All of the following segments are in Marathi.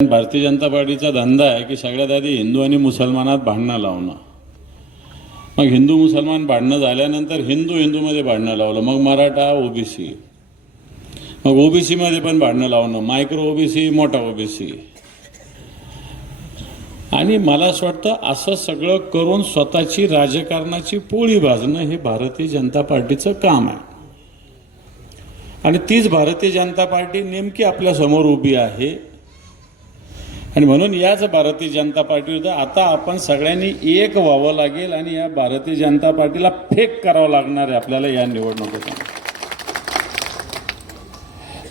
भारतीय जनता पार्टीचा धंदा आहे की सगळ्यात आधी हिंदू आणि मुसलमानात भांडणं लावणं. मग हिंदू मुसलमान भांडणं झाल्यानंतर हिंदूमध्ये भांडणं लावलं, मग मराठा ओबीसी, मग ओबीसीमध्ये पण भांडणं लावणं, मायक्रो ओबीसी मोठा ओबीसी. आणि मला असं वाटतं असं सगळं करून स्वतःची राजकारणाची पोळी भाजणं हे भारतीय जनता पार्टीचं काम आहे. आणि तीच भारतीय जनता पार्टी नेमकी आपल्या समोर उभी आहे. आणि म्हणून याच भारतीय जनता पार्टीविरुद्ध आता आपण सगळ्यांनी एक व्हावं लागेल आणि या भारतीय जनता पार्टीला फेक करावं लागणार आहे आपल्याला या निवडणुकीत.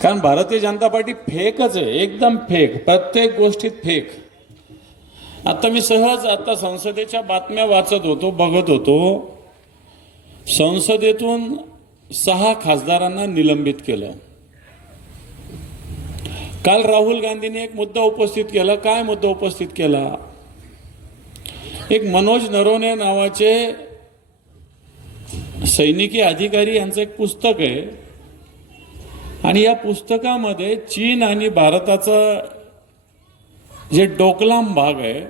कारण भारतीय जनता पार्टी फेकच आहे, एकदम फेक, प्रत्येक गोष्टीत फेक. आता मी सहज संसदेच्या बातम्या वाचत होतो, बघत होतो. संसदेतून 6 खासदारांना निलंबित केलं. काल राहुल गांधींनी एक मुद्दा उपस्थित केला. काय मुद्दा उपस्थित केला? एक मनोज नरवणे नावाचे सैनिकी अधिकारी यांचं एक पुस्तक आहे. आणि या पुस्तकामध्ये चीन आणि भारताचं जे डोकलाम भाग आहे,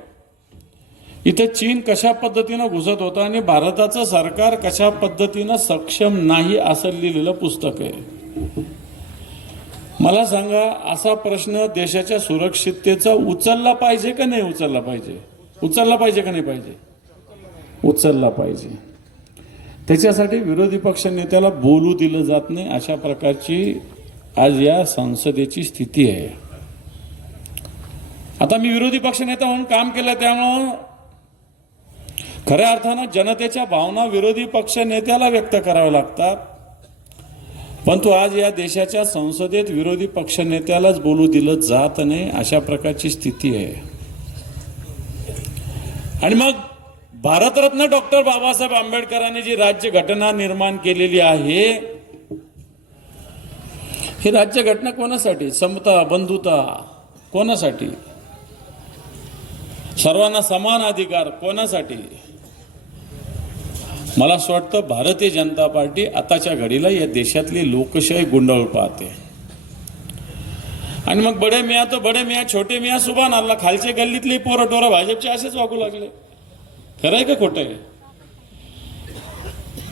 इथे चीन कशा पद्धतीनं घुसत होता आणि भारताचं सरकार कशा पद्धतीनं सक्षम नाही असं लिहिलेलं पुस्तक आहे. मला सांगा, असा प्रश्न देशाच्या सुरक्षिततेचा उचलला पाहिजे का नाही उचलला पाहिजे? उचलला पाहिजे का नाही पाहिजे? उचलला पाहिजे. त्याच्यासाठी विरोधी पक्ष नेत्याला बोलू दिलं जात नाही, अशा प्रकारची आज या संसदेची स्थिती आहे. आता मी विरोधी पक्ष नेता म्हणून काम केलं, त्यामुळं खऱ्या अर्थानं जनतेच्या भावना विरोधी पक्ष नेत्याला व्यक्त कराव्या लागतात. परंतु आज या देशाच्या संसदेत विरोधी पक्ष नेत्यालाच बोलू दिलं जात नाही, अशा प्रकारची स्थिती आहे. आणि मग भारतरत्न डॉक्टर बाबासाहेब आंबेडकरांनी जी राज्यघटना निर्माण केलेली आहे, ही राज्यघटना कोणासाठी? समता, बंधुता कोणासाठी? सर्वांना समान अधिकार कोणासाठी? मला असं वाटतं भारतीय जनता पार्टी आताच्या घडीला या देशातली लोकशाही गुंडाळू पाहते. आणि मग बडे मियाँ तो बडे मियाँ, छोटे मियाँ सुभान अल्लाह, खालचे गल्लीतले पोरटोरा भाजपचे असेच वागू लागले. खरं आहे का खोटं आहे?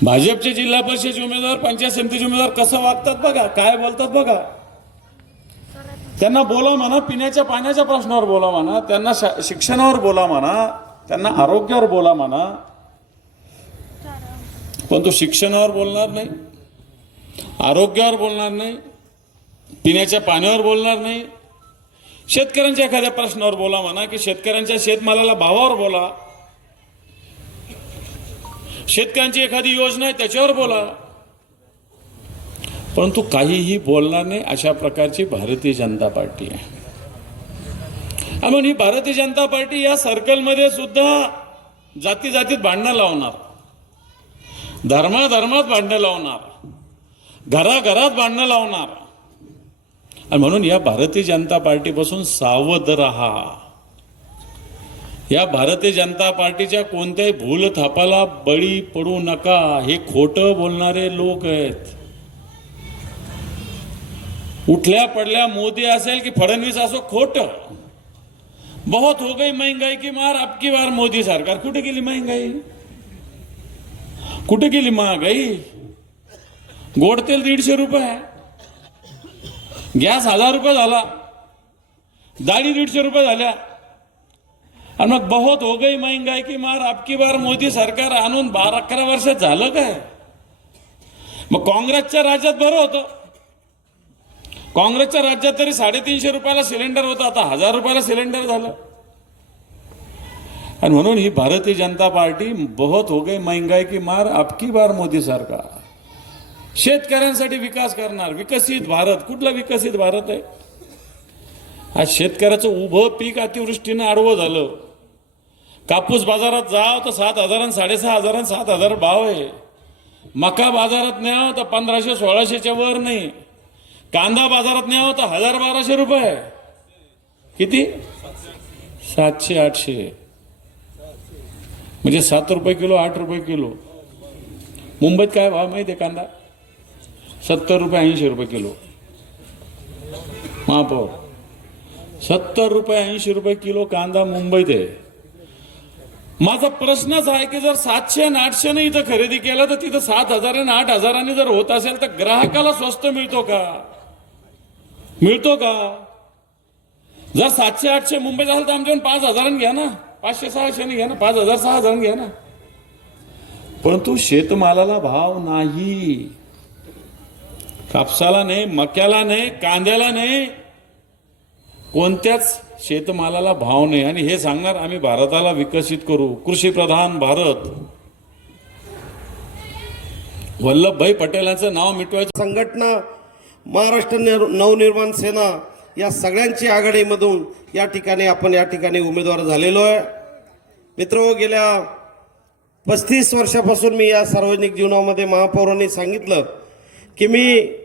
भाजपचे जिल्हा परिषदेचे उमेदवार, पंचायत समितीचे उमेदवार कसं वागतात बघा, काय बोलतात बघा. त्यांना बोला म्हणा, पिण्याच्या पाण्याच्या प्रश्नावर बोला म्हणा, त्यांना शिक्षणावर बोला म्हणा, त्यांना आरोग्यावर बोला म्हणा, पण तो शिक्षणावर बोलणार नाही, आरोग्यावर बोलणार नाही, पिण्याच्या पाण्यावर बोलणार नाही. शेतकऱ्यांच्या एखाद्या प्रश्नावर बोला म्हणा, की शेतकऱ्यांच्या शेतमालाला भावावर बोला, शेतकऱ्यांची एखादी योजना आहे त्याच्यावर बोला. परंतु काहीही बोलणार नाही, अशा प्रकारची भारतीय जनता पार्टी आहे. म्हणून ही भारतीय जनता पार्टी या सर्कलमध्ये सुद्धा जाती जातीत भांडणं लावणार, धर्माधर्मात भांडणं लावणार, घराघरात भांडणं लावणार. आणि म्हणून या भारतीय जनता पार्टीपासून सावध रहा. या भारतीय जनता पार्टीच्या कोणत्याही भूल थापाला बळी पडू नका. हे खोटं बोलणारे लोक आहेत. उठल्या पडल्या मोदी असेल की फडणवीस असो, खोटं. बहुत हो गई महंगाई की मार, अब की बार मोदी सरकार. कुठे गेली महंगाई? कुठे गेली महागाई? गोड तेल 150 रुपये, गॅस 1000 रुपये झाला, दाढी 150 रुपये झाल्या. आणि मग बहुत हो गई महंगाई की मार, अब की बार मोदी सरकार आणून 12-11 वर्षात झालं काय? मग काँग्रेसच्या राज्यात बरं होतं. काँग्रेसच्या राज्यात तरी 350 रुपयाला सिलेंडर होतं, आता 1000 रुपयाला सिलेंडर झालं. आणि म्हणून ही भारतीय जनता पार्टी बहुत हो गई महंगाई की मार, अब की बार मोदी सरकार. शेतकऱ्यांसाठी विकास करणार, विकसित भारत. कुठला विकसित भारत आहे? आज शेतकऱ्याचं उभं पीक अतिवृष्टीनं आडवं झालं. कापूस बाजारात जाव तर 7,000 6,500 7,000 भाव आहे. मका बाजारात न्याव तर 1500-1600च्या वर नाही. कांदा बाजारात न्याव तर 1000-1200 रुपये. किती? 700-800, म्हणजे 7 रुपये किलो, 8 रुपये किलो. मुंबईत काय भाव माहिती आहे? कांदा 70 रुपये 80 रुपये किलो. महापौर 70 रुपये 80 रुपये किलो कांदा मुंबईत आहे. माझा प्रश्नच आहे की जर 700 आणि 800 ने इथं खरेदी केला तर तिथं 7,000 आणि 8,000 जर होत असेल तर ग्राहकाला स्वस्त मिळतो का? मिळतो का? जर 700-800 मुंबईत असेल तर आमच्याकडून 5,000 घ्या ना, 500-600 घ्या ना, 5,000-6,000 घ्या ना. परंतु शेतमालाला भाव नाही, कापसाला नाही, मक्याला नाही, कांद्याला नाही, कोणत्याच शेतमालाला भाव नाही. आणि हे सांगणार आम्ही भारताला विकसित करू, कृषी प्रधान भारत. वल्लभभाई पटेलांचं नाव मिटवायचं. संघटना, महाराष्ट्र नवनिर्माण सेना या सगळ्यांची आघाडीमधून आपण या ठिकाणी उमेदवार झालेलो आहे. मित्र, गेल्या 35 वर्षापासून मी या सार्वजनिक जीवनामध्ये महापौरांनी सांगितलं की मी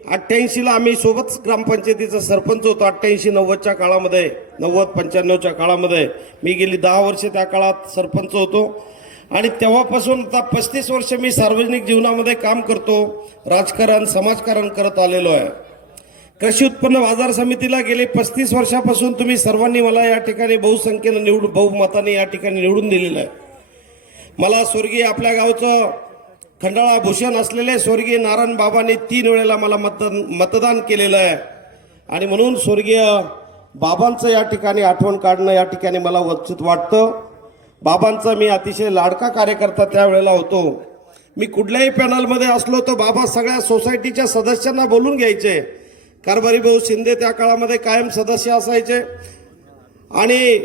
88ला आम्ही सोबत ग्रामपंचायतीचा सरपंच होतो. 88-90च्या काळामध्ये, 90-95च्या काळामध्ये मी गेली 10 वर्ष त्या काळात सरपंच होतो. आणि तेव्हापासून आता 35 वर्ष मी सार्वजनिक जीवनामध्ये काम करतो, राजकारण, समाजकारण करत आलेलो आहे. कृषी उत्पन्न बाजार समितीला गेले 35 वर्षापासून तुम्ही सर्वांनी मला या ठिकाणी बहुसंख्येनं बहुमताने या ठिकाणी निवडून दिलेलं आहे. मला स्वर्गीय आपल्या गावचं खंडाळा भूषण असलेले स्वर्गीय नारायण बाबांनी 3 वेळेला मला मतदान केलेलं आहे. आणि म्हणून स्वर्गीय बाबांचं या ठिकाणी आठवण काढणं या ठिकाणी मला उचित वाटतं. बाबांचा मी अतिशय लाडका कार्यकर्ता त्यावेळेला होतो. मी कुठल्याही पॅनलमध्ये असलो तर बाबा सगळ्या सोसायटीच्या सदस्यांना बोलून घ्यायचे. कारभारी भाऊ शिंदे त्या काळामध्ये कायम सदस्य असायचे. आणि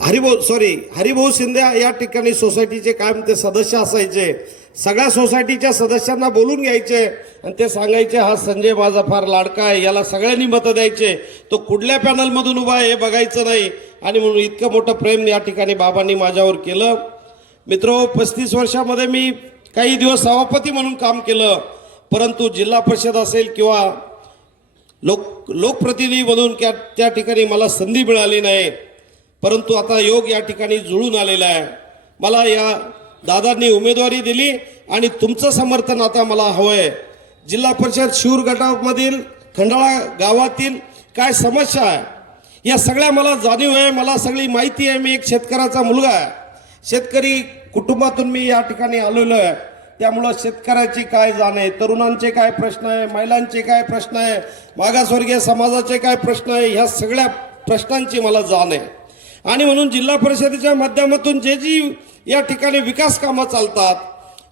हरिभाऊ शिंदे या ठिकाणी सोसायटीचे कायम ते सदस्य असायचे. सगळ्या सोसायटीच्या सदस्यांना बोलून घ्यायचे आणि ते सांगायचे, हा संजय माझा फार लाडका आहे, याला सगळ्यांनी मतं द्यायचे, तो कुठल्या पॅनलमधून उभा आहे हे बघायचं नाही. आणि म्हणून इतकं मोठं प्रेम या ठिकाणी बाबांनी माझ्यावर केलं. मित्र, 35 वर्षामध्ये मी काही दिवस सभापती म्हणून काम केलं, परंतु जिल्हा परिषद असेल किंवा लोकप्रतिनिधी म्हणून त्या ठिकाणी मला संधी मिळाली नाही. परंतु आता योग या ठिकाणी जुळून आलेला आहे. मला या दादांनी उमेदवारी दिली आणि तुमचं समर्थन आता मला हवं आहे. जिल्हा परिषद शिरूर गटामधील खंडाळा गावातील काय समस्या आहे या सगळ्या मला जाणीव आहे, मला सगळी माहिती आहे. मी एक शेतकऱ्याचा मुलगा आहे, शेतकरी कुटुंबातून मी या ठिकाणी आलेलो आहे. त्यामुळं शेतकऱ्याची काय जाण आहे, तरुणांचे काय प्रश्न आहे, महिलांचे काय प्रश्न आहे, मागासवर्गीय समाजाचे काय प्रश्न आहे, ह्या सगळ्या प्रश्नांची मला जाण आहे. आणि म्हणून जिल्हा परिषदेच्या माध्यमातून जी या ठिकाणी विकास कामं चालतात,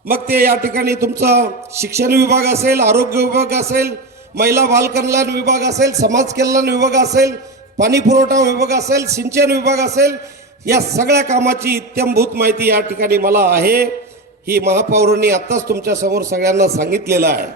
मग ते या ठिकाणी तुमचा शिक्षण विभाग असेल, आरोग्य विभाग असेल, महिला बालकल्याण विभाग असेल, समाज कल्याण विभाग असेल, पाणी पुरवठा विभाग असेल, सिंचन विभाग असेल, या सगळ्या कामाची इत्थंभूत माहिती या ठिकाणी मला आहे. ही महापौरांनी आत्ताच तुमच्या समोर सगळ्यांना सांगितलेलं आहे.